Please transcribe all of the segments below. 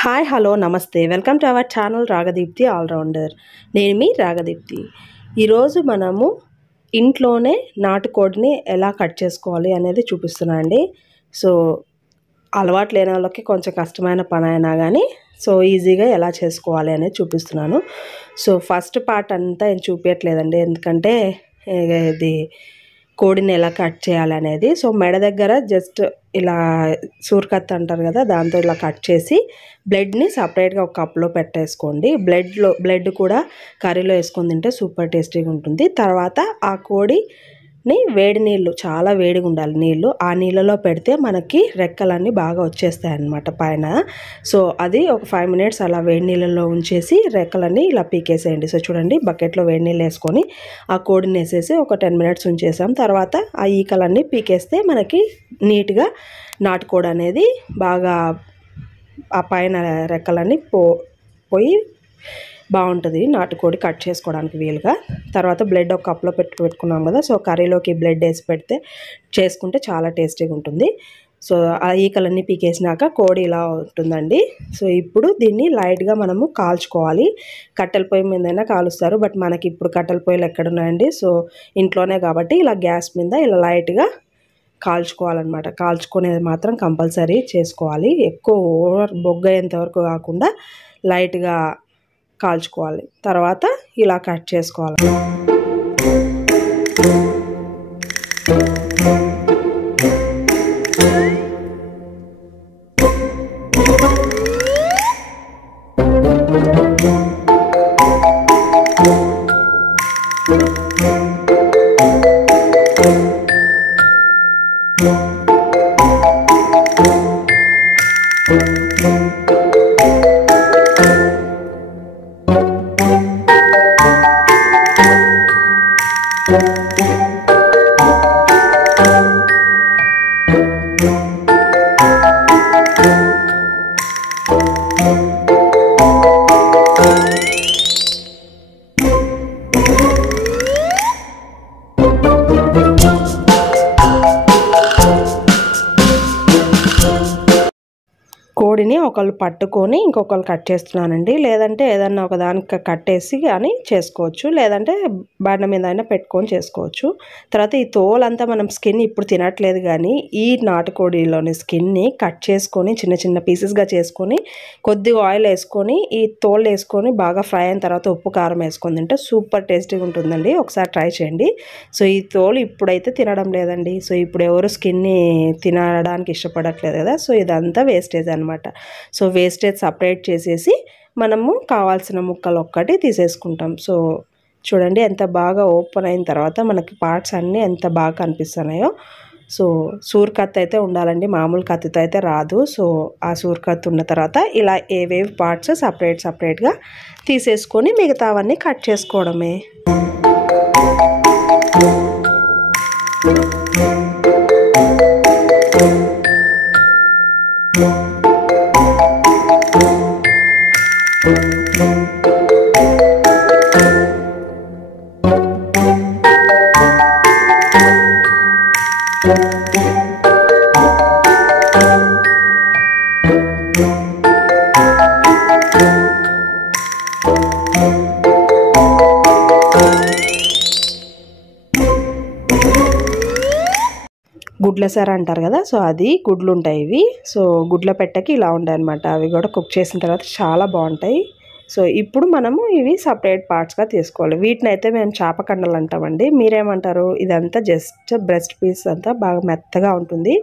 Hi hello namaste welcome to our channel Ragadeepti all rounder. నేను మీ రాగదీప్తి. ఈరోజు మనము ఇంట్లోనే నాటుకోడిని ఎలా కట్ చేసుకోవాలి అనేది చూపిస్తున్నా అండి. సో అలవాటు లేని వాళ్ళకి కొంచెం కష్టమైన పని అయినా కానీ ఈజీగా ఎలా చేసుకోవాలి అనేది చూపిస్తున్నాను. ఫస్ట్ పార్ట్ అంతా ఏం చూపించట్లేదండి, ఎందుకంటే ఇది కోడిని ఎలా కట్ చేయాలనేది. మెడ దగ్గర జస్ట్ ఇలా సూర్కత్ అంటారు కదా, దాంతో ఇలా కట్ చేసి బ్లడ్ని సపరేట్గా ఒక కప్లో పెట్టేసుకోండి. బ్లడ్ కూడా కర్రీలో వేసుకొని తింటే సూపర్ టేస్టీగా ఉంటుంది. తర్వాత ఆ కోడిని వేడి నీళ్ళు, చాలా వేడిగా ఉండాలి నీళ్ళు, ఆ నీళ్ళలో పెడితే మనకి రెక్కలన్నీ బాగా వచ్చేస్తాయి అన్నమాట పైన. అది ఒక 5 minutes అలా వేడి నీళ్ళలో ఉంచేసి రెక్కలన్నీ ఇలా పీకేసేయండి. చూడండి, బకెట్లో వేడి నీళ్ళు వేసుకొని ఆ కోడిని వేసేసి ఒక 10 minutes ఉంచేసాం. తర్వాత ఆ ఈకలన్నీ పీకేస్తే మనకి నీట్గా నాటుకోడి అనేది బాగా ఆ పైన రెక్కలన్నీ పోయి బాగుంటుంది నాటుకోడి కట్ చేసుకోవడానికి వీలుగా. తర్వాత బ్లడ్ ఒక కప్లో పెట్టుకున్నాం కదా, కర్రీలోకి బ్లడ్ వేసి చేసుకుంటే చాలా టేస్టీగా ఉంటుంది. ఆ ఈకలన్నీ పీకేసినాక కోడి ఇలా ఉంటుందండి. ఇప్పుడు దీన్ని లైట్గా మనము కాల్చుకోవాలి. కట్టెల పొయ్యి మీదైనా కాలుస్తారు, బట్ మనకి ఇప్పుడు కట్టెల పొయ్యిలు ఎక్కడున్నాయండి. ఇంట్లోనే కాబట్టి ఇలా గ్యాస్ మీద ఇలా లైట్గా కాల్చుకోవాలన్నమాట. కాల్చుకునేది మాత్రం కంపల్సరీ చేసుకోవాలి. ఎక్కువ ఓవర్ బొగ్గ అయ్యేంత వరకు కాకుండా లైట్గా కాల్చుకోవాలి. తర్వాత ఇలా కట్ చేసుకోవాలి. కోడిని ఒకళ్ళు పట్టుకొని ఇంకొకళ్ళు కట్ చేస్తున్నానండి. లేదంటే ఏదన్నా ఒక దానికి కట్టేసి కానీ చేసుకోవచ్చు, లేదంటే బండ మీద అయినా పెట్టుకొని చేసుకోవచ్చు. తర్వాత ఈ తోలంతా మనం స్కిన్ ఇప్పుడు తినట్లేదు, కానీ ఈ నాటుకోడిలోని స్కిన్ని కట్ చేసుకొని చిన్న చిన్న పీసెస్గా చేసుకొని కొద్దిగా ఆయిల్ వేసుకొని ఈ తోలు వేసుకొని బాగా ఫ్రై అయిన తర్వాత ఉప్పు కారం వేసుకొని తింటే సూపర్ టేస్టీగా ఉంటుందండి. ఒకసారి ట్రై చేయండి. ఈ తోలు ఇప్పుడైతే తినడం లేదండి. ఇప్పుడు ఎవరు స్కిన్ని తినడానికి ఇష్టపడట్లేదు కదా, ఇదంతా వేస్టేజ్ అనమాట. వేస్టేజ్ సపరేట్ చేసేసి మనము కావాల్సిన ముక్కలు ఒక్కటి తీసేసుకుంటాం. చూడండి ఎంత బాగా ఓపెన్ అయిన తర్వాత మనకి పార్ట్స్ అన్నీ ఎంత బాగా కనిపిస్తున్నాయో. సూర్ కత్తి అయితే ఉండాలండి, మామూలు కత్తితో అయితే రాదు. ఆ సూర్ కత్తి ఉన్న తర్వాత ఇలా ఏవేవి పార్ట్స్ సపరేట్గా తీసేసుకొని మిగతావన్నీ కట్ చేసుకోవడమే. గుడ్ల సార అంటారు కదా, అది గుడ్లు ఉంటాయి ఇవి. గుడ్ల పెట్టకి ఇలా ఉంటాయి అనమాట. అవి కూడా కుక్ చేసిన తర్వాత చాలా బాగుంటాయి. ఇప్పుడు మనము ఇవి సపరేట్ పార్ట్స్గా తీసుకోవాలి. వీటిని అయితే మేము చేపకండలు అంటామండి, మీరేమంటారు? ఇదంతా జస్ట్ బ్రెస్ట్ పీస్ అంతా బాగా మెత్తగా ఉంటుంది.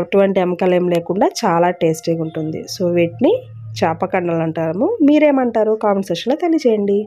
ఎటువంటి ఎముకలు ఏం లేకుండా చాలా టేస్టీగా ఉంటుంది. వీటిని చేపకండలు అంటాము. మీరేమంటారు? కామెంట్ సెక్షన్లో తెలియజేయండి.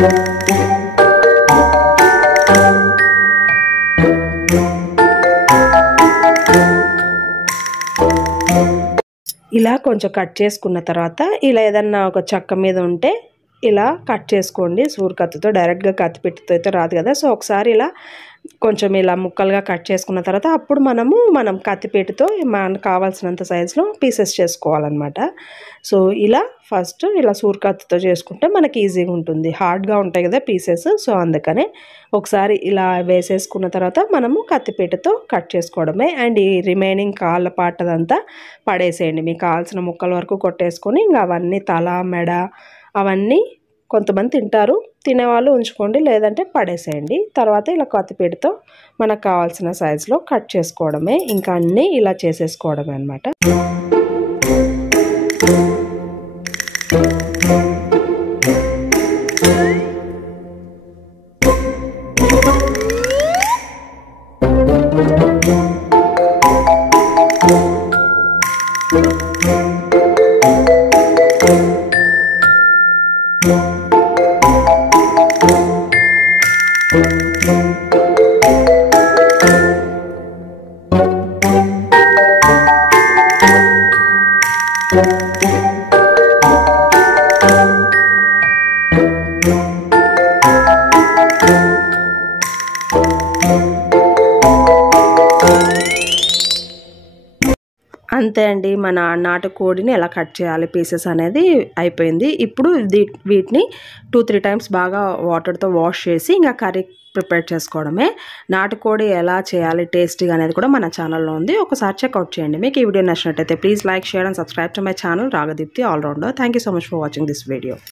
Thank you. ఇలా కొంచెం కట్ చేసుకున్న తర్వాత ఇలా ఏదన్నా ఒక చెక్క మీద ఉంటే ఇలా కట్ చేసుకోండి. సూర్కత్తితో డైరెక్ట్గా కత్తిపీటతో అయితే రాదు కదా. సో ఒకసారి ఇలా కొంచెం ఇలా ముక్కలుగా కట్ చేసుకున్న తర్వాత అప్పుడు మనం కత్తిపీటతో మనకు కావాల్సినంత సైజులో పీసెస్ చేసుకోవాలన్నమాట. సో ఇలా ఫస్ట్ ఇలా సూర్కత్తితో చేసుకుంటే మనకి ఈజీగా ఉంటుంది. హార్డ్గా ఉంటాయి కదా పీసెస్. సో అందుకనే ఒకసారి ఇలా వేసేసుకున్న తర్వాత మనము కత్తిపీటతో కట్ చేసుకోవడమే. అండ్ ఈ రిమైనింగ్ కాళ్ళ పాటదంతా పడేసేయండి. మీకు కావాల్సిన ముక్కల వరకు కొట్టేసుకొని ఇంకా అవన్నీ తల మెడ అవన్నీ కొంతమంది తింటారు, తినేవాళ్ళు ఉంచుకోండి, లేదంటే పడేసేయండి. తర్వాత ఇలా కత్తిపీటతో మనకు కావాల్సిన సైజులో కట్ చేసుకోవడమే. ఇంకా అన్నీ ఇలా చేసేసుకోవడమే అన్నమాట. అంతే అండి, మన నాటుకోడిని ఎలా కట్ చేయాలి పీసెస్ అనేది అయిపోయింది. ఇప్పుడు వీటిని 2-3 టైమ్స్ బాగా వాటర్తో వాష్ చేసి ఇంకా కర్రీ ప్రిపేర్ చేసుకోవడమే. నాటుకోడి ఎలా చేయాలి టేస్టీగా అనేది కూడా మన ఛానల్లో ఉంది, ఒకసారి చెక్అవుట్ చేయండి. మీకు ఈ వీడియో నచ్చినట్టయితే please like, share and subscribe to my channel Ragadeepti all rounder. Thank you so much for watching this video.